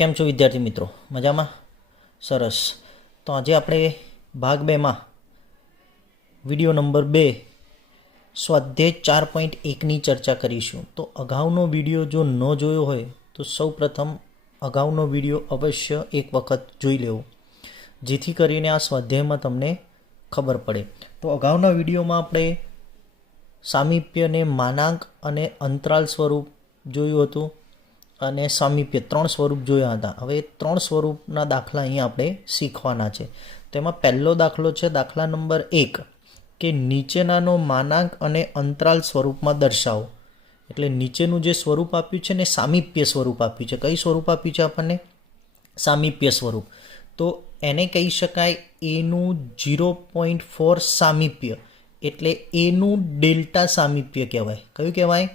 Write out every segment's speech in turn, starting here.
કેમ છો વિદ્યાર્થી મિત્રો? મજામાં? સરસ. તો આજે આપણે ભાગ 2માં વિડીયો નંબર 2 સ્વાધ્યાય 4.1ની ચર્ચા કરીશું. તો અગાઉનો વિડીયો જો ન જોયો હોય તો સૌપ્રથમ અગાઉનો વિડીયો અવશ્ય એક વખત જોઈ લેવો, જેથી કરીને આ સ્વાધ્યાયમાં તમને ખબર પડે. તો અગાઉના વિડીયોમાં આપણે સામીપ્યને માનાંક અને અંતરાલ સ્વરૂપ જોયું હતું અને સામીપ્ય 3 સ્વરૂપ જોયા હતા. હવે 3 સ્વરૂપના દાખલા અહીંયા આપણે શીખવાના છે. તેમાં પહેલો દાખલો છે દાખલા નંબર 1 કે નીચેનાનો માનાંક અને અંતરાલ સ્વરૂપમાં દર્શાવો. એટલે નીચેનું જે સ્વરૂપ આપ્યું છે ને સામીપ્ય સ્વરૂપ આપ્યું છે. કઈ સ્વરૂપ આપ્યું છે આપણને? સામીપ્ય સ્વરૂપ. તો એને કહી શકાય એનું 0.4 સામીપ્ય, એટલે એનું ડેલ્ટા સામીપ્ય કહેવાય. કયું કહેવાય?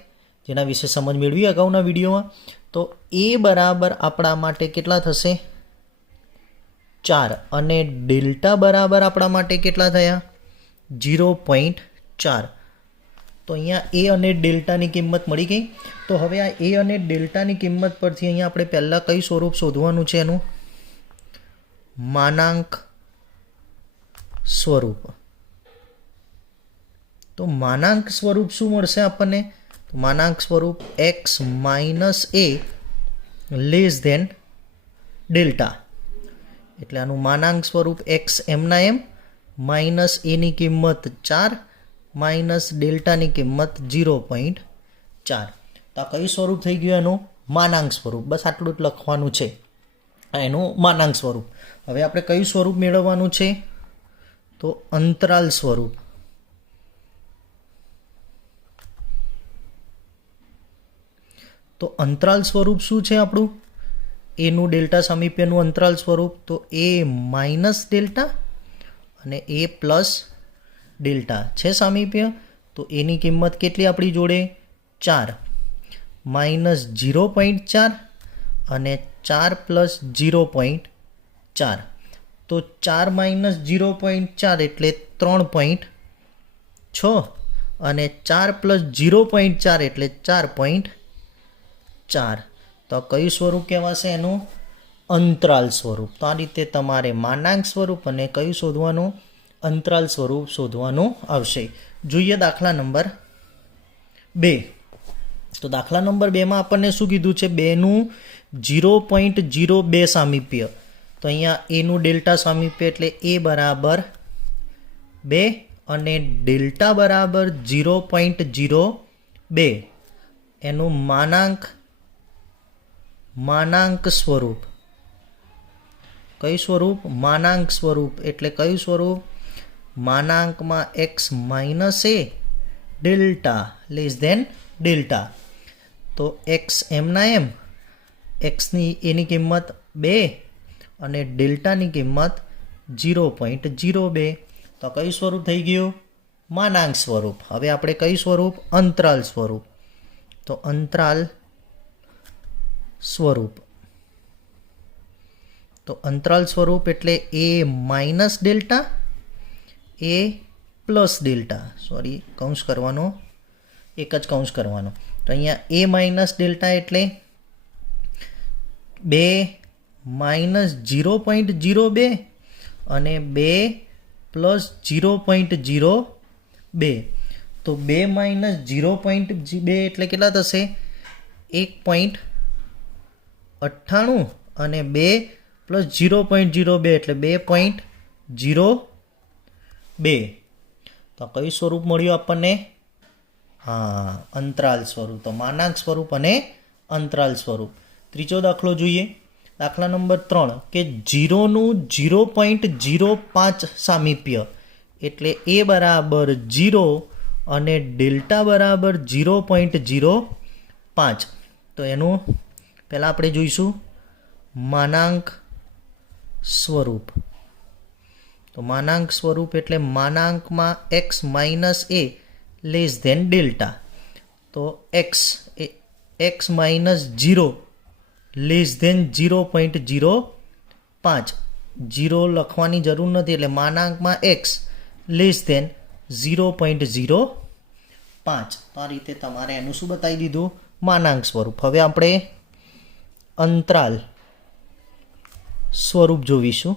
જેના વિશે સમજ મેળવી અગાઉના વિડીયોમાં. તો એ બરાબર આપણા માટે કેટલા થશે? 4 અને ડેલ્ટા બરાબર આપણા માટે કેટલા થયા? 0.4. તો અહીંયા એ અને ડેલ્ટાની કિંમત મળી ગઈ. તો હવે આ એ અને ડેલ્ટાની કિંમત પરથી અહીંયા આપણે પહેલાં કઈ સ્વરૂપ શોધવાનું છે? એનું માનાંક સ્વરૂપ. તો માનાંક સ્વરૂપ શું મળશે આપણને? તો માનાંક સ્વરૂપ x minus A less than delta. એટલે આનું માનાંક સ્વરૂપ x એમના એમ માઇનસ એની કિંમત 4 માઇનસ ડેલ્ટાની કિંમત 0.4. તો આ કયું સ્વરૂપ થઈ ગયું? એનું માનાંક સ્વરૂપ. બસ આટલું જ લખવાનું છે, એનું માનાંક સ્વરૂપ. હવે આપણે કયું સ્વરૂપ મેળવવાનું છે? તો અંતરાલ સ્વરૂપ. તો અંતરાલ સ્વરૂપ શું છે આપણું? એનું ડેલ્ટા સામીપ્યનું અંતરાલ સ્વરૂપ. તો એ માઇનસ ડેલ્ટા અને એ પ્લસ ડેલ્ટા છે સામીપ્ય. તો એની કિંમત કેટલી આપણી જોડે? 4 માઇનસ 0.4 અને 4 પ્લસ 0.4. તો 4 માઇનસ 0.4 એટલે 3.6 અને 4 પ્લસ 0.4 એટલે 4.4. તો કયું સ્વરૂપ કહેવાશે? એનું અંતરાલ સ્વરૂપ. તો આ રીતે તમારે માનાંક સ્વરૂપ અને કયું શોધવાનું? અંતરાલ સ્વરૂપ શોધવાનું આવશે. જોઈએ દાખલા નંબર 2. તો દાખલા નંબર 2માં આપણને શું કીધું છે? 2નું 0.02 સામીપ્ય. તો અહીંયા એનું ડેલ્ટા સામીપ્ય એટલે એ બરાબર 2 અને ડેલ્ટા બરાબર 0.02. એનું માનાંક સ્વરૂપ. કયું સ્વરૂપ? માનાંક સ્વરૂપ. એટલે કયું સ્વરૂપ? માનાંકમાં x માઇનસ એ ડેલ્ટા લેસ ધેન ડેલ્ટા. તો x એમના એમ એક્સની એની કિંમત 2 અને ડેલ્ટાની કિંમત 0.02. તો કયું સ્વરૂપ થઈ ગયું? માનાંક સ્વરૂપ. હવે આપણે કયું સ્વરૂપ? અંતરાલ સ્વરૂપ. તો અંતરાલ સ્વરૂપ. તો અંતરાલ સ્વરૂપ એટલે એ minus delta, A plus delta. Sorry, કૌંસ કરવાનો, એક જ કૌંસ કરવાનો. તો અહીંયા એ માઇનસ ડેલ્ટા એટલે 2 માઇનસ 0.02 અને 2 પ્લસ 0.02. તો 2 માઇનસ 0.2 એટલે કેટલા થશે? 1.98 અને 2 પ્લસ 0.02 એટલે 2.02. તો કયું સ્વરૂપ મળ્યું આપણને? હા, અંતરાલ સ્વરૂપ. તો માનાંક સ્વરૂપ અને અંતરાલ સ્વરૂપ. ત્રીજો દાખલો જોઈએ. દાખલા નંબર 3 કે 0નું 0.05 સામીપ્ય. એટલે એ બરાબર 0 અને ડેલ્ટા બરાબર 0.05. તો એનું પહેલાં આપણે જોઈશું માનાંક સ્વરૂપ. તો માનાંક સ્વરૂપ એટલે માનાંકમાં x minus A less than delta. તો x માઇનસ 0 લેસ ધેન 0.05. 0 લખવાની જરૂર નથી, એટલે માનાંકમાં x લેસ ધેન 0.05. તો આ રીતે તમારે એનું શું બતાવી દીધું? માનાંક સ્વરૂપ. હવે આપણે અંતરાલ સ્વરૂપ જોઈશું.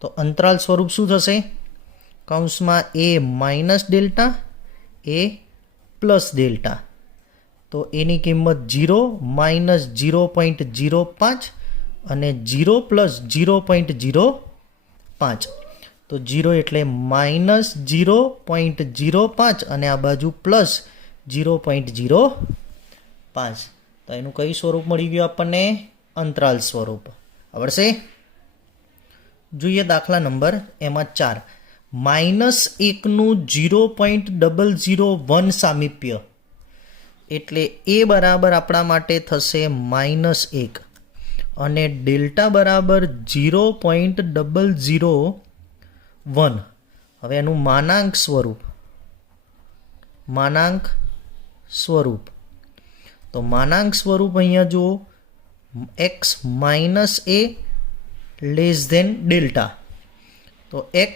તો અંતરાલ સ્વરૂપ શું થશે? કૌંસમાં એ minus delta, A plus delta. તો એની કિંમત 0 માઇનસ 0.05 અને 0 પ્લસ 0.05. તો 0 એટલે માઇનસ 0.05 અને આ બાજુ પ્લસ 0.05. તો એનું કયું સ્વરૂપ મળી ગયું આપણને? અંતરાલ સ્વરૂપ. આવડશે? જોઈએ દાખલા નંબર એમાં 4. -1નું 0.001 સામીપ્ય એટલે એ બરાબર આપણા માટે થશે -1 અને ડેલ્ટા બરાબર 0.001. હવે એનું માનાંક સ્વરૂપ. તો માનાંક સ્વરૂપ અહીંયા જુઓ, x minus A less than delta. તો x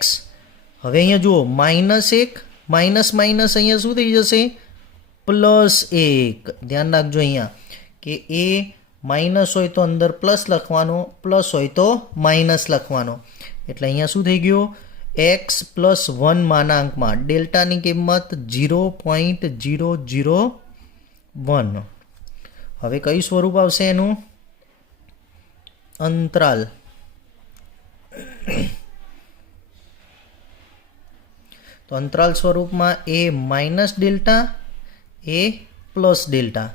હવે અહીંયા જુઓ -1 માઇનસ માઇનસ અહીંયા શું થઈ જશે? +1. ધ્યાન રાખજો અહીંયા કે એ માઇનસ હોય તો અંદર પ્લસ લખવાનો, પ્લસ હોય તો માઇનસ લખવાનો. એટલે અહીંયા શું થઈ ગયું? x +1 માનાંકમાં ડેલ્ટાની કિંમત 0.001. હવે કયું સ્વરૂપ આવશે એનું? અંતરાલ. તો અંતરાલ સ્વરૂપમાં એ minus delta, A plus delta.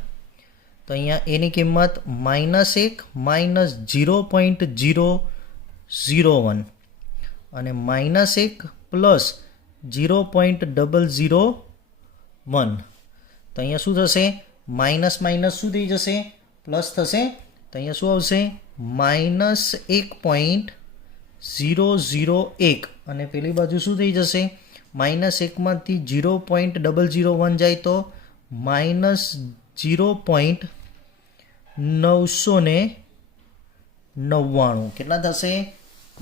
તો અહીંયા એની કિંમત -1 માઇનસ 0.001 અને -1 પ્લસ 0.001. તો અહીંયા શું થશે? માઇનસ માઇનસ શું થઈ જશે? પ્લસ થશે. તો અહીંયા શું આવશે? -1.001 અને પેલી બાજુ શું થઈ જશે? -1માંથી 0.001 જાય તો -0.999. કેટલા થશે?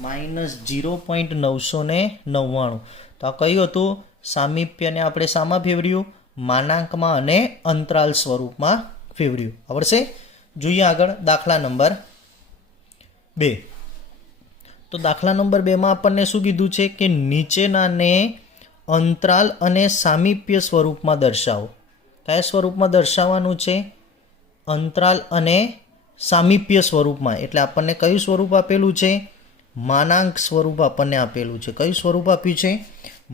-0.999. તો આ કયું હતું? સામીપ્યને આપણે શામાં ફેરવ્યું? માનાંકમાં અને અંતરાલ સ્વરૂપમાં ફેરવ્યું. આવડશે? જોઈએ આગળ દાખલા નંબર 2. તો દાખલા નંબર 2માં આપણને શું કીધું છે કે નીચેનાને અંતરાલ અને સામીપ્ય સ્વરૂપમાં દર્શાવો. કયા સ્વરૂપમાં દર્શાવવાનું છે? અંતરાલ અને સામીપ્ય સ્વરૂપમાં. એટલે આપણને કયું સ્વરૂપ આપેલું છે? માનાંક સ્વરૂપ આપણને આપેલું છે. કયું સ્વરૂપ આપ્યું છે?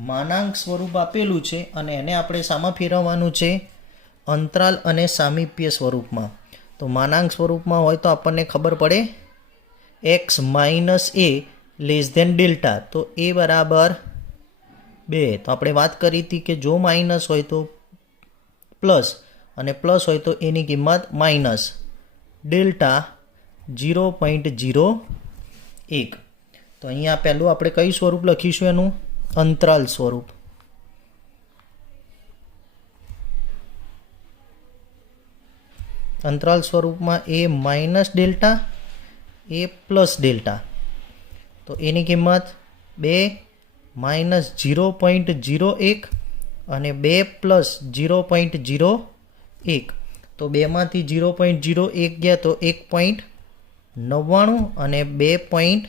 માનાંક સ્વરૂપ આપેલું છે અને એને આપણે શામાં ફેરવવાનું છે? અંતરાલ અને સામીપ્ય સ્વરૂપમાં. તો માનાંક સ્વરૂપમાં હોય તો આપણને ખબર પડે x minus A less than delta. તો એ બરાબર 2. તો આપણે વાત કરી હતી કે જો માઇનસ હોય તો પ્લસ અને પ્લસ હોય તો એની કિંમત માઇનસ. ડેલ્ટા 0.01. તો અહીંયા પહેલું આપણે કયું સ્વરૂપ લખીશું? એનું અંતરાલ સ્વરૂપ. અંતરાલ સ્વરૂપમાં એ minus delta, A plus delta. તો એની કિંમત 2 માઇનસ 0.01 અને 2 પ્લસ 0.01. તો 2માંથી 0.01 ગયા તો 1.99 અને 2.01.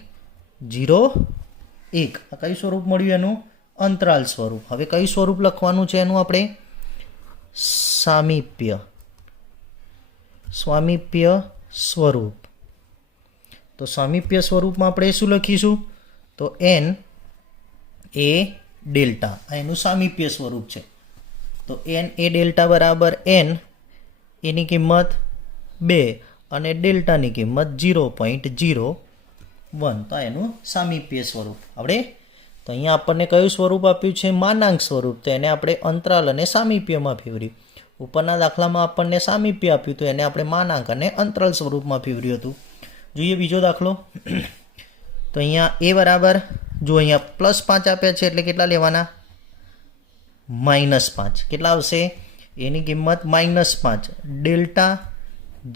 આ કયું સ્વરૂપ મળ્યું? એનું અંતરાલ સ્વરૂપ. હવે કયું સ્વરૂપ લખવાનું છે એનું આપણે? સ્વામીપ્ય સ્વરૂપ. તો સામીપ્ય સ્વરૂપમાં આપણે શું લખીશું? તો n એ ડેલ્ટા. આ એનું સામીપ્ય સ્વરૂપ છે. તો n એ ડેલ્ટા બરાબર n, એની કિંમત 2 અને ડેલ્ટાની કિંમત 0.01. તો એનું સામીપ્ય સ્વરૂપ. આપણે તો અહીંયા આપણને કયું સ્વરૂપ આપ્યું છે? માનાંક સ્વરૂપ. તો એને આપણે અંતરાલ અને સામીપ્યમાં ફેરવ્યું. ઉપરના દાખલામાં આપણને સામીપ્ય આપ્યું તો એને આપણે માનાંક અને અંતરાલ સ્વરૂપમાં ફેરવ્યું હતું. જોઈએ બીજો દાખલો. તો અહીંયા એ બરાબર, જો અહીંયા +5 આપ્યા છે એટલે કેટલા લેવાના? -5. કેટલા આવશે? એની કિંમત -5. ડેલ્ટા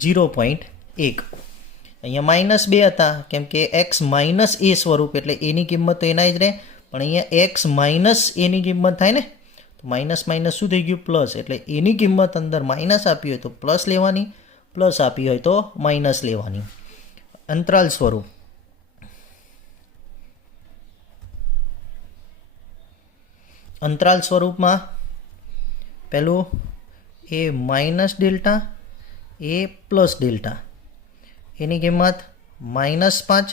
0.1. અહીંયા -2 હતા કેમ કે x માઇનસ એ સ્વરૂપ એટલે એની કિંમત તો એના જ રહે. પણ અહીંયા x માઇનસ એની કિંમત થાય ને, તો માઇનસ માઇનસ શું થઈ ગયું? પ્લસ. એટલે એની કિંમત અંદર માઇનસ આપી હોય તો પ્લસ લેવાની, પ્લસ આપી હોય તો માઇનસ લેવાની. અંતરાલ સ્વરૂપ. અંતરાલ સ્વરૂપમાં પહેલું એ minus delta, A plus delta, એની કિંમત -5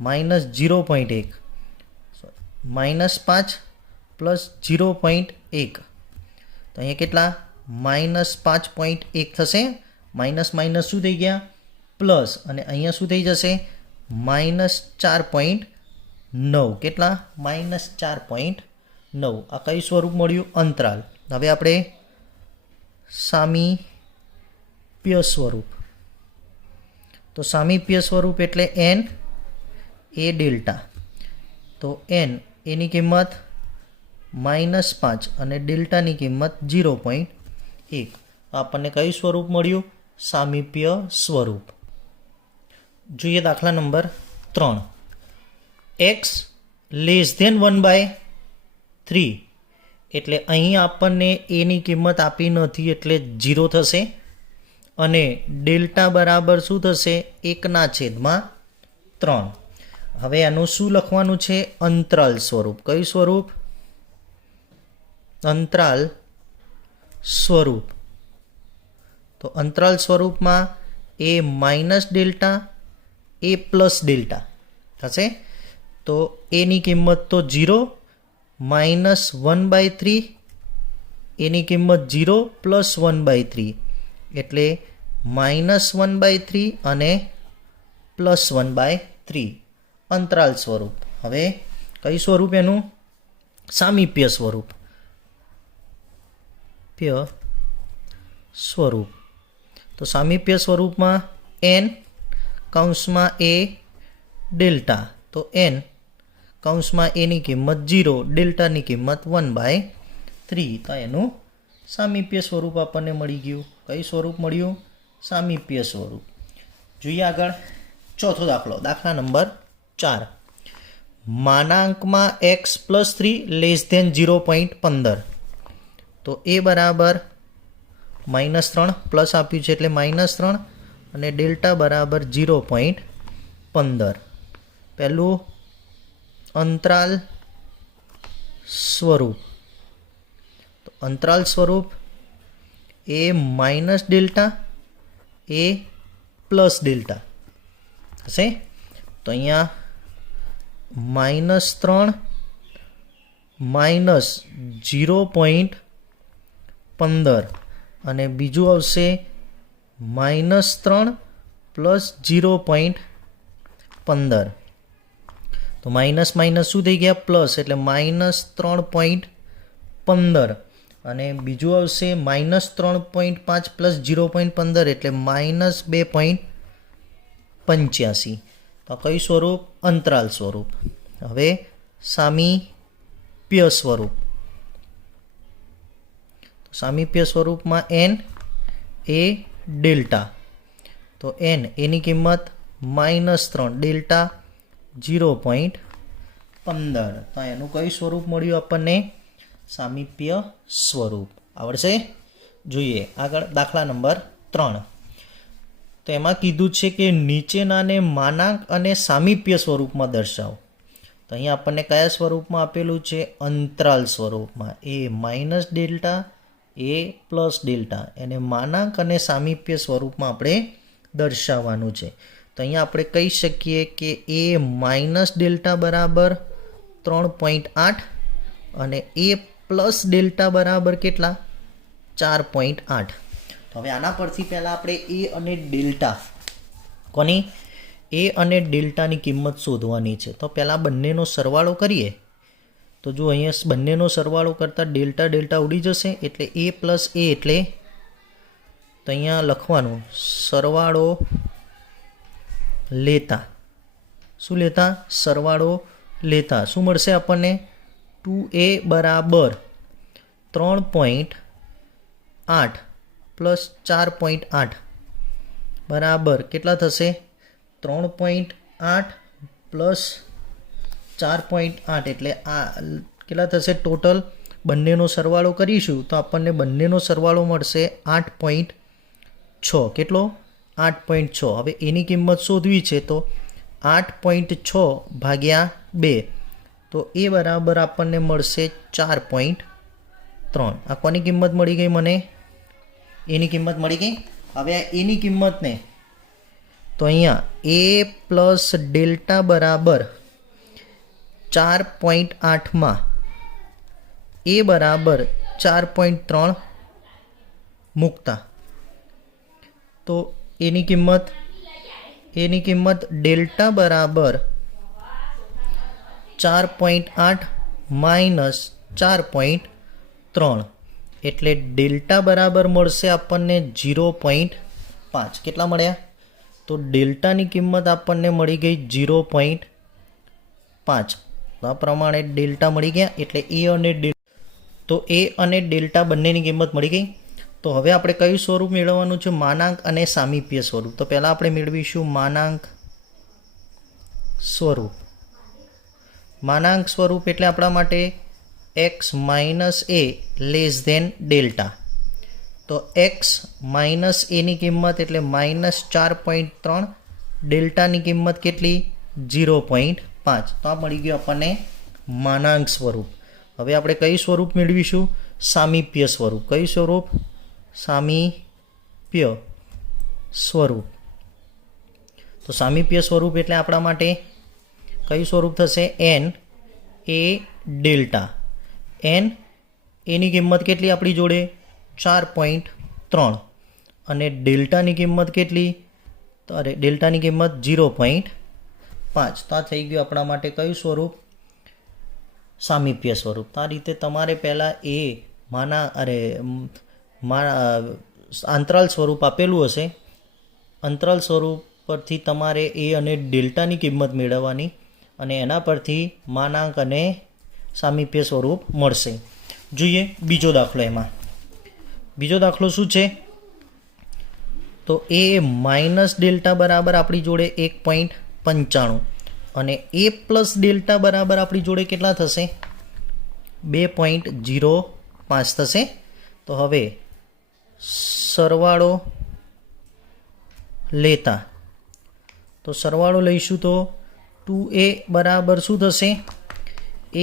-0.1, -5 પ્લસ 0.1, તો અહીંયા કેટલા -5.1 થશે. માઇનસ માઇનસ શું થઈ ગયા પ્લસ, અને અહીંયા શું થઈ જશે -4.9, કેટલા -4.9. આ કયું સ્વરૂપ મળ્યું અંતરાલ. હવે આપણે સામીપ્ય સ્વરૂપ. તો સામીપ્ય સ્વરૂપ એટલે n એ ડેલ્ટા, તો n એની કિંમત -5 અને ડેલ્ટાની કિંમત 0.1. આપણને કયું સ્વરૂપ મળ્યું સામીપ્ય સ્વરૂપ. જોઈએ દાખલા નંબર 3. x લેસ ધેન 1/3, એટલે અહીં આપણને એની કિંમત આપી નથી એટલે 0 થશે, અને ડેલ્ટા બરાબર શું થશે 1/3. હવે આનું શું લખવાનું છે અંતરાલ સ્વરૂપ. કયું સ્વરૂપ અંતરાલ સ્વરૂપ. તો અંતરાલ સ્વરૂપમાં એ minus delta, A plus delta થશે. તો એની કિંમત તો 0, -1/3, એની કિંમત 0 પ્લસ 1/3, એટલે -1/3 અને +1/3 અંતરાલ સ્વરૂપ. હવે કયું સ્વરૂપ એનું સામીપ્ય સ્વરૂપ. સ્વરૂપ. તો સામીપ્ય સ્વરૂપમાં n કૌંસમાં એ ડેલ્ટા, તો n કૌંસમાં એની કિંમત 0, ડેલ્ટાની કિંમત 1/3. તો એનું સામીપ્ય સ્વરૂપ આપણને મળી ગયું. કયું સ્વરૂપ મળ્યું સામીપ્ય સ્વરૂપ. જોઈએ આગળ ચોથો દાખલો. દાખલા નંબર 4. માનાંકમાં x + 3 લેસ ધેન 0.15, તો એ બરાબર -3, પ્લસ આપ્યું છે એટલે -3, અને ડેલ્ટા બરાબર 0.15. પહેલું અંતરાલ સ્વરૂપ. તો અંતરાલ સ્વરૂપ એ minus delta, A plus delta હશે. તો અહીંયા -3 -0.15, અને બીજું આવશે -3 પ્લસ 0.15. તો માઇનસ માઇનસ શું થઈ ગયા પ્લસ, એટલે -3.15, અને બીજું આવશે -3.5 પ્લસ 0.15 એટલે -2.85. તો કયું સ્વરૂપ અંતરાલ સ્વરૂપ. હવે સામીપ્ય સ્વરૂપ. સામીપ્ય સ્વરૂપમાં n એ ડેલ્ટા, તો n એની કિંમત -3, ડેલ્ટા 0.15. તો એનું કયું સ્વરૂપ મળ્યું આપણને સામીપ્ય સ્વરૂપ. આવડશે. જોઈએ આગળ દાખલા નંબર 3. તો એમાં કીધું છે કે નીચેનાને માનાંક અને સામીપ્ય સ્વરૂપમાં દર્શાવો. તો અહીંયા આપણને કયા સ્વરૂપમાં આપેલું છે અંતરાલ સ્વરૂપમાં. એ minus delta, A plus delta, એને માનાંક અને સામીપ્ય સ્વરૂપમાં આપણે દર્શાવવાનું છે. તો અહીંયા આપણે કહી શકીએ કે એ માઇનસ ડેલ્ટા બરાબર 3.8, અને એ પ્લસ ડેલ્ટા બરાબર કેટલા 4.8. હવે આના પરથી પહેલાં આપણે એ અને ડેલ્ટા કોની એ અને ડેલ્ટાની કિંમત શોધવાની છે. તો પહેલાં બંનેનો સરવાળો કરીએ. તો જો અહીંયા બંનેનો સરવાળો કરતાં ડેલ્ટા ડેલ્ટા ઉડી જશે, એટલે એ પ્લસ એ, એટલે તો અહીંયા લખવાનું સરવાળો લેતા. શું લેતા સરવાળો લેતા શું મળશે આપણને 2a બરાબર 3.8 પ્લસ 4.8 બરાબર કેટલા થશે 3.8 પ્લસ 4.8, એટલે આ કેટલા થશે ટોટલ. બંનેનો સરવાળો કરીશું તો આપણને બંનેનો સરવાળો મળશે 8.6. કેટલો 8.6. હવે એની કિંમત શોધવી છે તો 8.6 ભાગ્યા 2 તો એ બરાબર આપણને મળશે 4.3. આ કોની કિંમત મળી ગઈ મને? એની કિંમત મળી ગઈ. હવે આ એની કિંમતને તો અહીંયા એ પ્લસ ડેલ્ટા બરાબર 4.8માં એ બરાબર 4.3 મૂકતા તો એની કિંમત ડેલ્ટા બરાબર 4.8 માઇનસ 4.3 એટલે ડેલ્ટા બરાબર મળશે આપણને 0.5. કેટલા મળ્યા? તો ડેલ્ટાની કિંમત આપણને મળી ગઈ 0.5. તો આ પ્રમાણે ડેલ્ટા મળી ગયા એટલે એ અને ડેલ્ટા બંનેની કિંમત મળી ગઈ. તો હવે આપણે કયું સ્વરૂપ મેળવવાનું છે? માનાંક અને સામીપ્ય સ્વરૂપ. તો પહેલાં આપણે મેળવીશું માનાંક સ્વરૂપ. માનાંક સ્વરૂપ એટલે આપણા માટે x minus A less than delta. તો x માઇનસ એની કિંમત એટલે માઇનસ 4.3, ડેલ્ટાની કિંમત કેટલી? 0.5. તો આ મળી ગયું આપણને માનાંક સ્વરૂપ. હવે આપણે કયું સ્વરૂપ મેળવીશું? સામીપ્ય સ્વરૂપ. કયું સ્વરૂપ? સામીપ્ય સ્વરૂપ. તો સામીપ્ય સ્વરૂપ એટલે આપણા માટે કયું સ્વરૂપ થશે? n એ ડેલ્ટા. n એની કિંમત કેટલી આપણી જોડે? 4.3 અને ડેલ્ટાની કિંમત કેટલી? તો ડેલ્ટાની કિંમત 0.5. તો આ થઈ ગયું આપણા માટે કયું સ્વરૂપ? સામીપ્ય સ્વરૂપ. તો આ રીતે તમારે પહેલાં અંતરાલ સ્વરૂપ આપેલું હશે. અંતરાલ સ્વરૂપ પરથી તમારે એ અને ડેલ્ટાની કિંમત મેળવવાની અને એના પરથી માનાંક અને સામીપ્ય સ્વરૂપ મળશે. જોઈએ બીજો દાખલો. એમાં બીજો દાખલો શું છે? તો એ માઇનસ ડેલ્ટા બરાબર આપણી જોડે 1.95 અને એ પ્લસ ડેલ્ટા બરાબર આપણી જોડે કેટલા થશે? 2.05 થશે. તો હવે સરવાળો લેતા તો સરવાળો લઈશું તો 2a બરાબર શું થશે?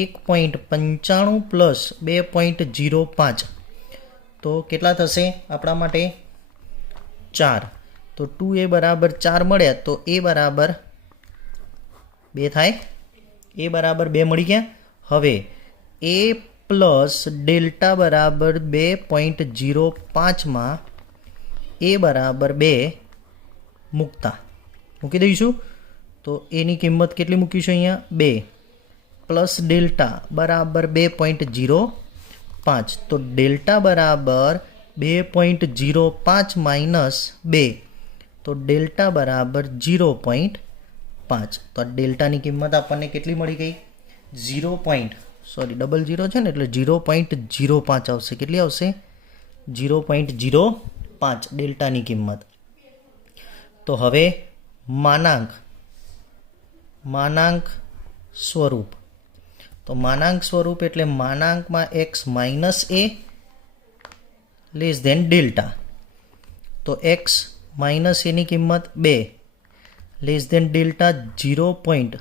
1.95 પ્લસ 2.05 તો કેટલા થશે આપણા માટે? 4. તો 2a બરાબર 4 મળ્યા તો a બરાબર 2 થાય. a બરાબર 2 મળી ગયા. હવે a પ્લસ ડેલ્ટા બરાબર 2.05માં a બરાબર 2 મૂકી દઈશું. તો એની કિંમત કેટલી મૂકીશું? અહીંયા 2 પ્લસ ડેલ્ટા બરાબર 2.05. તો ડેલ્ટા બરાબર 2.05 માઇનસ 2 તો ડેલ્ટા બરાબર 0.5. તો આ ડેલ્ટાની કિંમત આપણને કેટલી મળી ગઈ? 0.00 છે ને એટલે 0.05 આવશે. કેટલી આવશે? 0.05 ડેલ્ટાની કિંમત. તો હવે માનાંક સ્વરૂપ. તો માનાંક સ્વરૂપ એટલે માનાંકમાં x minus A less than delta. તો x માઇનસ એની કિંમત 2 લેસ ધેન ડેલ્ટા 0.05.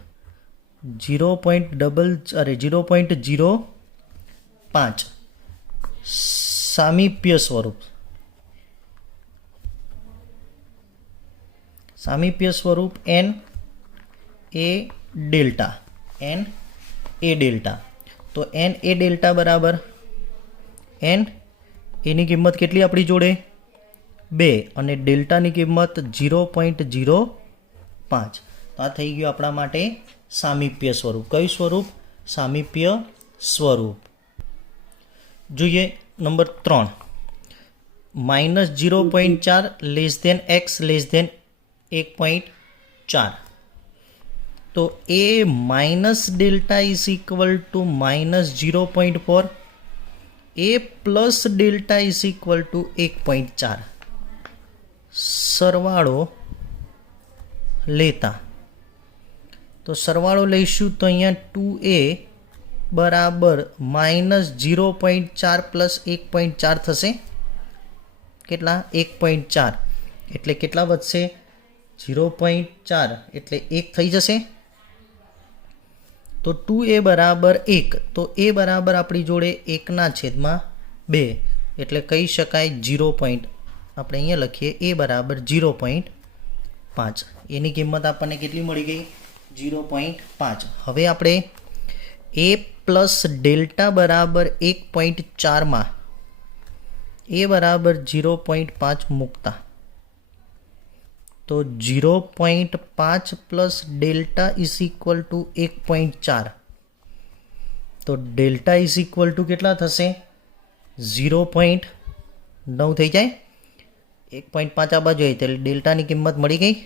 સામીપ્ય સ્વરૂપ. સામીપ્ય સ્વરૂપ n એ ડેલ્ટા. તો n એ ડેલ્ટા બરાબર n એની કિંમત કેટલી આપણી જોડે? 2 અને ડેલ્ટાની કિંમત 0.05. તો આ થઈ ગયું આપણા માટે સામીપ્ય સ્વરૂપ. કયું સ્વરૂપ? સામીપ્ય સ્વરૂપ. જોઈએ number 3. Minus 0.4 less than x less than 1.4. તો a minus delta is equal to minus 0.4. a plus delta is equal to 1.4. સરવાળો લેતા તો સરવાળો લઈશું તો અહીંયા 2a બરાબર માઇનસ 0.4 પ્લસ 1.4 થશે. કેટલા? 1.4. એટલે કેટલા વધશે? 0.4 એટલે 1 થઈ જશે. તો 2a બરાબર 1, તો a બરાબર આપણી જોડે 1/2 એટલે કહી શકાય 0. આપણે અહીંયા લખીએ a બરાબર 0.5. એની કિંમત આપણને કેટલી મળી ગઈ? 0.5. હવે આપણે a પ્લસ ડેલ્ટા બરાબર 1.4માં a બરાબર 0.5 મૂકતા તો 0.5 plus delta is equal to 1.4. તો ડેલ્ટા ઇઝ ઇક્વલ ટુ કેટલા થશે? 0.9 થઈ જાય. 1.5 આ બાજુ આવી એટલે ડેલ્ટાની કિંમત મળી ગઈ.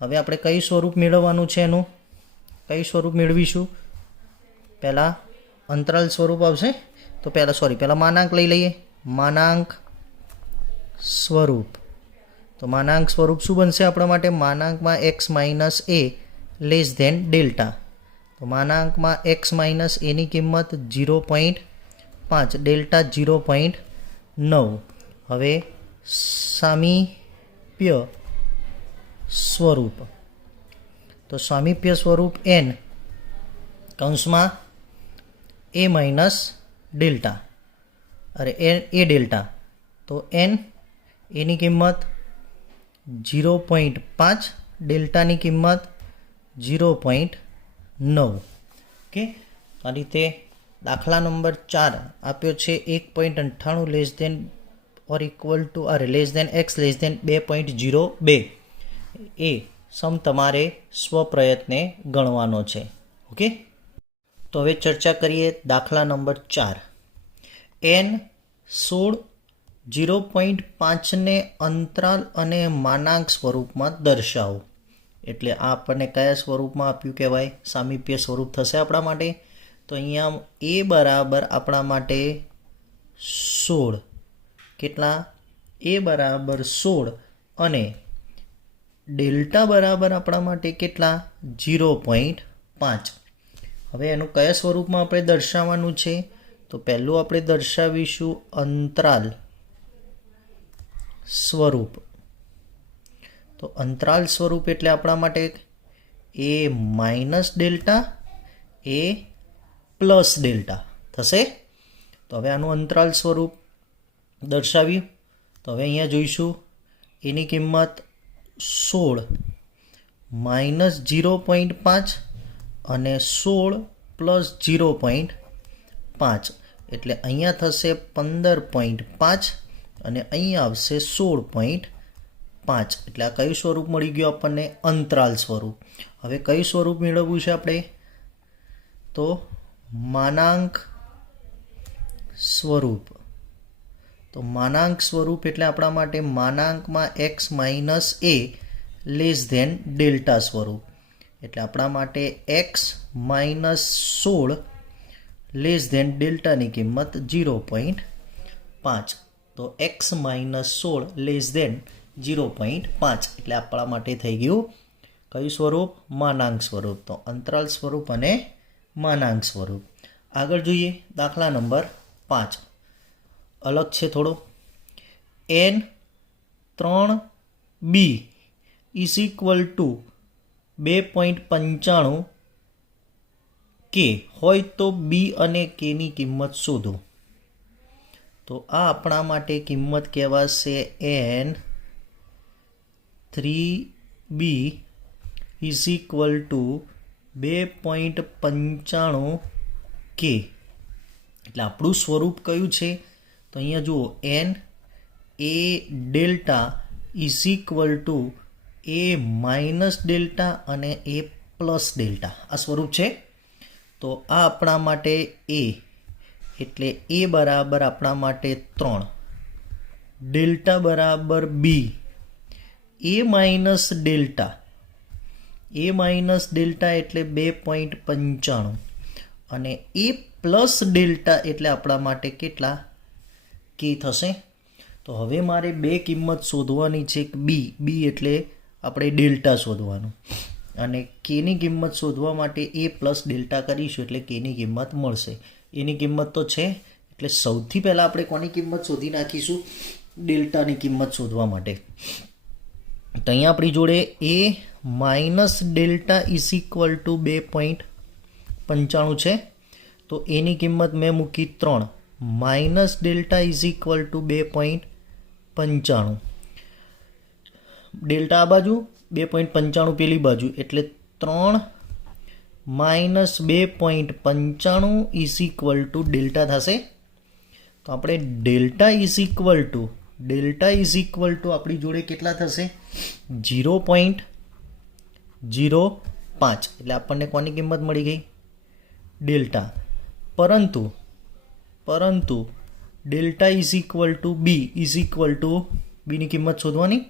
હવે આપણે કયું સ્વરૂપ મેળવવાનું છે એનું? કયું સ્વરૂપ મેળવીશું? પહેલાં અંતરાલ સ્વરૂપ આવશે. તો પહેલાં માનાંક લઈ લઈએ. માનાંક સ્વરૂપ. તો માનાંક સ્વરૂપ શું બનશે આપણા માટે? માનાંકમાં x minus a less than delta. તો માનાંકમાં x માઇનસ એની કિંમત 0.5, ડેલ્ટા 0.9. હવે સામીપ્ય સ્વરૂપ. તો સામીપ્ય સ્વરૂપ n કૌંસમાં a minus delta a delta. તો n એની કિંમત 0.5, ડેલ્ટાની કિંમત 0.9. ઓકે, આ રીતે દાખલા નંબર 4 આપ્યો છે 1.98 less than or equal to less than x less than 2.02. એ સમ તમારે સ્વપ્રયત્ને ગણવાનો છે. ઓકે, તો હવે ચર્ચા કરીએ દાખલા નંબર 4. n 16 0.5ને અંતરાલ અને માનાંક સ્વરૂપમાં દર્શાવો. એટલે આ આપણને કયા સ્વરૂપમાં આપ્યું કહેવાય? સામીપ્ય સ્વરૂપ થશે આપણા માટે. તો અહીંયા a બરાબર આપણા માટે 16. કેટલા? a બરાબર 16 અને ડેલ્ટા બરાબર આપણા માટે કેટલા? 0.5. હવે એનું કયા સ્વરૂપમાં આપણે દર્શાવવાનું છે? તો પહેલું આપણે દર્શાવીશું અંતરાલ સ્વરૂપ. તો અંતરાલ સ્વરૂપ એટલે આપણા માટે a minus delta a plus delta થશે. તો હવે આનું અંતરાલ સ્વરૂપ દર્શાવ્યું. તો હવે અહીંયા જોઈશું એની કિંમત 16 માઇનસ 0.5 અને 16 પ્લસ 0.5 એટલે અહીંયા થશે 15.5 અને અહીંયા આવશે 16.5. એટલે આ કયું સ્વરૂપ મળી ગયું આપણને? અંતરાલ સ્વરૂપ. હવે કયું સ્વરૂપ મેળવવું છે આપણે? તો માનાંક સ્વરૂપ. તો માનાંક સ્વરૂપ એટલે આપણા માટે માનાંકમાં x minus a less than delta સ્વરૂપ. એટલે આપણા માટે x માઇનસ 16 લેસ ધેન ડેલ્ટાની કિંમત 0.5. તો x માઇનસ 16 લેસ ધેન 0.5 એટલે આપણા માટે થઈ ગયું કયું સ્વરૂપ? માનાંક સ્વરૂપ. તો અંતરાલ સ્વરૂપ અને માનાંક સ્વરૂપ. આગળ જોઈએ દાખલા નંબર 5. અલગ છે થોડો. n 3b is equal to 2.95 કે હોય તો b અને k ની કિંમત શોધો. તો આ આપણા માટે કિંમત કહેવાશે n 3b is equal to 2.95 કે. એટલે આપણું સ્વરૂપ કયું છે? તો અહીંયા જુઓ n a delta is equal two a minus delta અને a પ્લસ ડેલ્ટા આ સ્વરૂપ છે. તો આ આપણા માટે a એટલે a બરાબર આપણા માટે 3, ડેલ્ટા બરાબર b, a માઇનસ ડેલ્ટા એટલે 2.95 અને a પ્લસ ડેલ્ટા એટલે આપણા માટે કેટલા? k થશે. તો હવે મારે બે કિંમત શોધવાની છે. b એટલે આપણે ડેલ્ટા શોધવાનું અને કેની કિંમત શોધવા માટે a પ્લસ ડેલ્ટા કરીશું એટલે કેની કિંમત મળશે. એની કિંમત તો છે એટલે સૌથી પહેલાં આપણે કોની કિંમત શોધી નાખીશું? ડેલ્ટાની કિંમત શોધવા માટે. તો અહીંયા આપણી જોડે A minus delta is equal to 2.95 છે. તો એની કિંમત મેં મૂકી 3. Minus delta is equal to 2.95. Delta આ બાજુ, 2.95 પેલી બાજુ, એટલે 3 minus 2.95 is equal to delta થશે. તો આપણે ડેલ્ટા ઇઝ ઇક્વલ ટુ આપણી જોડે કેટલા થશે? 0.05. એટલે આપણને કોની કિંમત મળી ગઈ? ડેલ્ટા. પરંતુ delta is equal to B is equal to બીની કિંમત શોધવાની.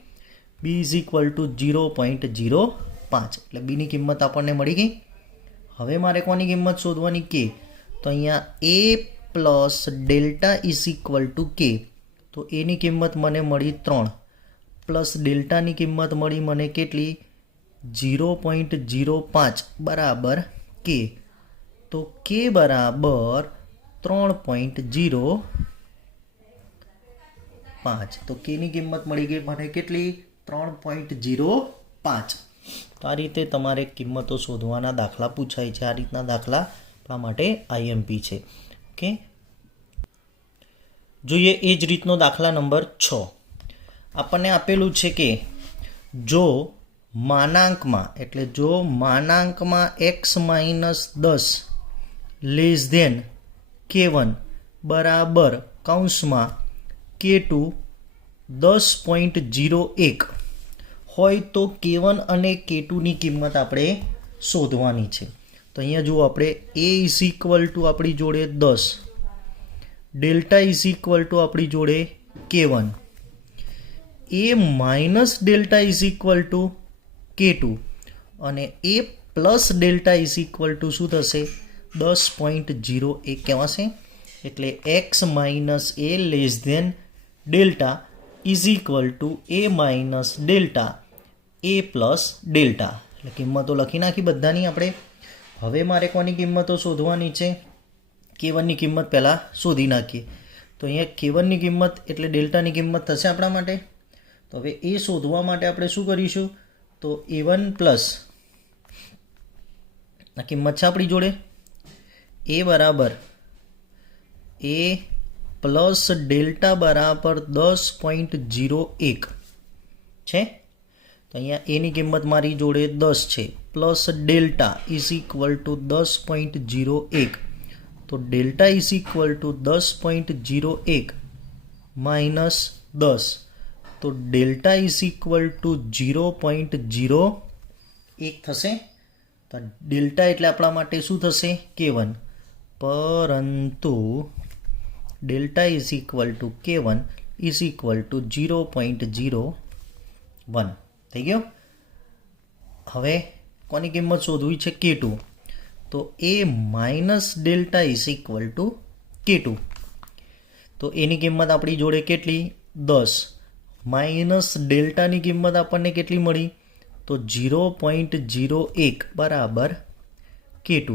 B is equal to 0.05. એટલે બીની કિંમત આપણને મળી ગઈ. હવે મારે કોની કિંમત શોધવાની? કે. તો અહીંયા A plus delta is equal to K. તો એની કિંમત મને મળી 3 પ્લસ ડેલ્ટાની કિંમત મળી મને કેટલી? 0.05 બરાબર કે. તો કે બરાબર 3.05. તો કેની કિંમત મળી ગઈ મને કેટલી? 3.05. તો આ રીતે તમારે કિંમતો શોધવાના દાખલા પૂછાય છે. આ રીતના દાખલા આપણા માટે આઈએમપી છે. ઓકે, જોઈએ એ જ રીતનો દાખલા નંબર 6. આપણને આપેલું છે કે જો માનાંકમાં x minus 10 less than k1 બરાબર કૌંસમાં k2 10.01 હોય તો k1 અને k2ની કિંમત આપણે શોધવાની છે. તો અહીંયા જુઓ, આપણે a ઇઝ ઇક્વલ ટુ આપણી જોડે 10, ડેલ્ટા ઇઝ ઇક્વલ ટુ આપણી જોડે k1, A minus delta is equal to k2 અને A plus delta is equal to શું થશે? 10.01 કહેવાશે. એટલે x minus A less than delta is equal to A minus delta A plus delta. એટલે કિંમતો લખી નાખી બધાની આપણે. હવે મારે કોની કિંમતો શોધવાની છે? k1ની કિંમત પહેલાં શોધી નાખીએ. તો અહીંયા k1ની કિંમત એટલે ડેલ્ટાની કિંમત થશે આપણા માટે. તો હવે એ શોધવા માટે આપણે શું કરીશું? તો a1 પ્લસ આ કિંમત છે આપણી જોડે, એ બરાબર એ પ્લસ ડેલ્ટા બરાબર 10.01 છે. તો અહીંયા એની કિંમત મારી જોડે 10 છે, plus delta is equal two 10.01. તો delta is equal two 10.01 minus 10. તો ડેલ્ટા ઇઝ ઇક્વલ ટુ 0.01 થશે. તો ડેલ્ટા એટલે આપણા માટે શું થશે? k1. પરંતુ delta is equal two k1 is equal two 0.01 થઈ ગયો. હવે કોની કિંમત શોધવી છે? k2. તો A minus delta is equal to k2. તો એની કિંમત આપણી જોડે કેટલી? 10. માઇનસ ડેલ્ટાની કિંમત આપણને કેટલી મળી? તો 0.01 બરાબર k2.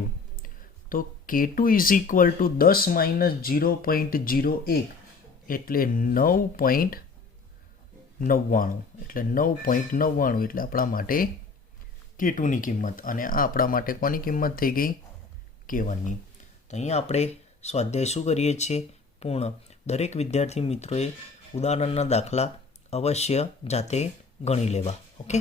તો k2 is equal two 10 minus 0.01 એટલે 9.99. એટલે 9.99 એટલે આપણા માટે k2ની કિંમત. અને આ આપણા માટે કોની કિંમત થઈ ગઈ? k1ની. તો અહીંયા આપણે સ્વાધ્યાય શું કરીએ છીએ? પૂર્ણ. દરેક વિદ્યાર્થી મિત્રોએ ઉદાહરણના દાખલા અવશ્ય જાતે ગણી લેવા. ઓકે.